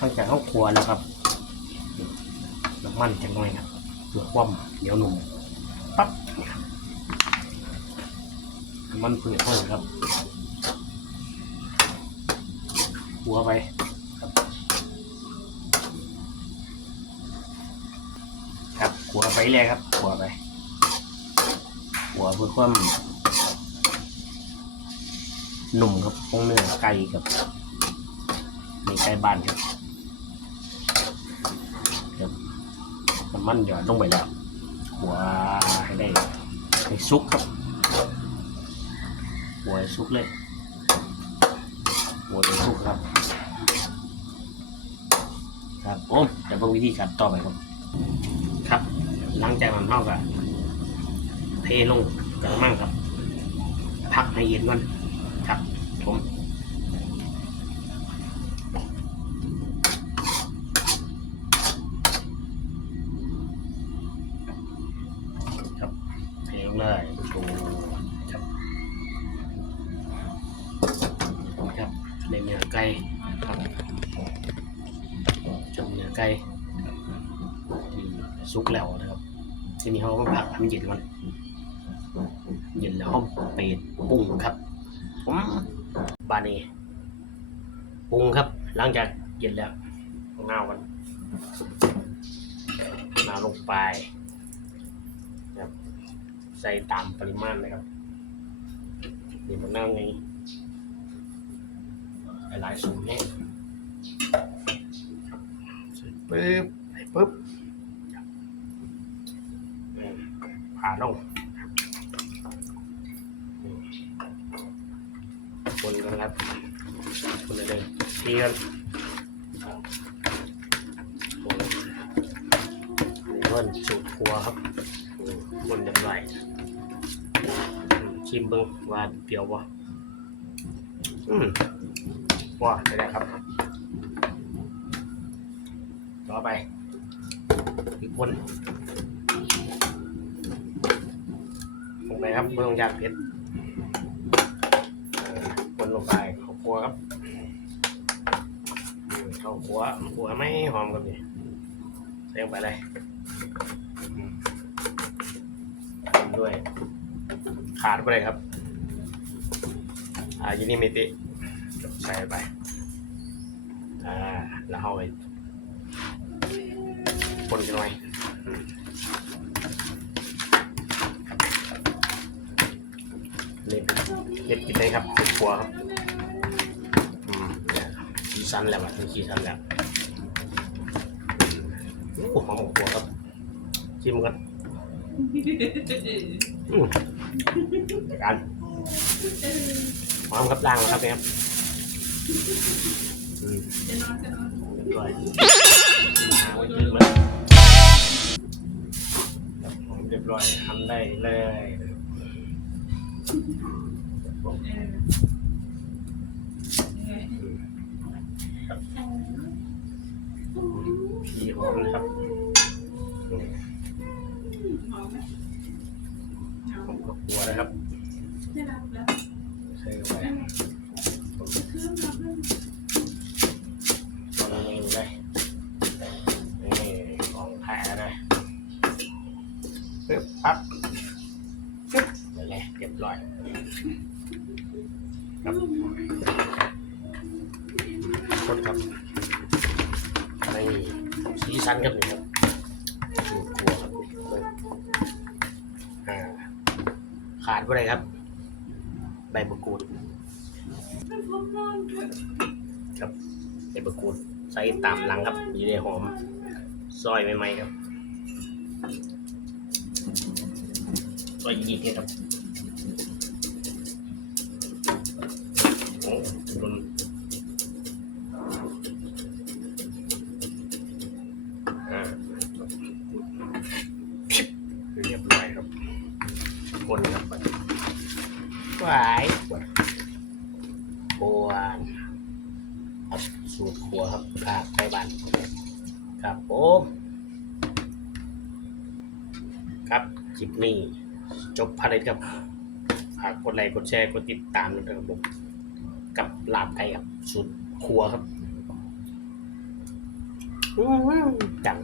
ตั้งแต่เข้าครัวแล้วครับน้ำมันจังหน่อยครับเพื่อความเหนียวนุ่มปั๊บนี่ครับน้ำมันเผือกเพิ่มครับหัวไปครับครับหัวไปเลยครับหัวไปหัวเพื่อความหนุ่มครับพงเนื้อไก่กับในไก่บ้านครับน้ำ มันหยอดลงไปแล้วหัวให้ได้ให้ซุกครับหัวให้ซุกเลยหัวให้ซุกครับ ครับโอ้มจะเป็นวิธีการต่อไปครับ ครับหลังจากมันเท่ากับเทลงกระมังครับ พักให้เย็นก่อน เทลงเลยดูครับครับในเนื้อไก่ครับจนเนื้อไก่ที่สุกแล้วนะครับ ทีนี้เขาก็พักให้มันเย็นก่อนเย็นแล้วห้องไปปรุงครับผมบานีปรุงครับ หลังจากเย็นแล้วเงากันเงาลงไป ใส่ตามปริมาณนะครับนี่มันเน่าไงหลายๆสูตรนี่เสร็จปึ๊บใส่ปึ๊บอืมผ่าลงคนกันครับคนเลยเลยทีกันคนนี่เพิ่นสูตรครัวครับอืม คนยังไงอืมชิมเบิ้งว่าเปรี้ยวบ่อืมว้าได้แล้วครับ ต่อไปอีกคนลงไปครับเบิ้งยากเผ็ดคนลงไปข้าวคั่วครับข้าวคั่วคั่วไม่หอมครับนี่ใส่ลงไปเลย ด้วย ขาดไปเลยครับ อ่ายินี่มิติใส่ไป อ่า แล้วเอาไปคนกันหน่อยเล็ดเล็ดกินได้ครับเป็นครัวครับ อืมเนี่ยสีสันแล้วอะมีสีสันแล้วโอ้หอมขัวครับ ชิมกัน อืมจัดการหอมครับล่างแล้วครับเนี่ครับอืมเรียบร้อยหาไว้กินมั้ยครับหอมเรียบร้อยทำได้เลยผีหอมเลยครับอืมหอม ผมกับหัวนะครับใส่เข้าไปตอนนี้เลยนี่ของแท้เลยปึ๊บปั๊บปึ๊บนั่นแหละเรียบร้อยครับคนครับในสีสันครับนี่ครับสูตรครัว ครับอ่าขาดไปเลยครับ ใบมะกรูดครับใบมะกรูดใส่ตามหลังครับมีได้หอมซอยใหม่ๆครับซอยยีเทศครับโอ้โดน คนครับหวายบวนสูตรครัวครับขาไก่บ้านครับผมครับคลิปนี้จบภารกิจครับฝากกดไลค์กดแชร์กดติดตามนะครับผมกับลาบไก่ครับสูตรครัวครับอืมจัง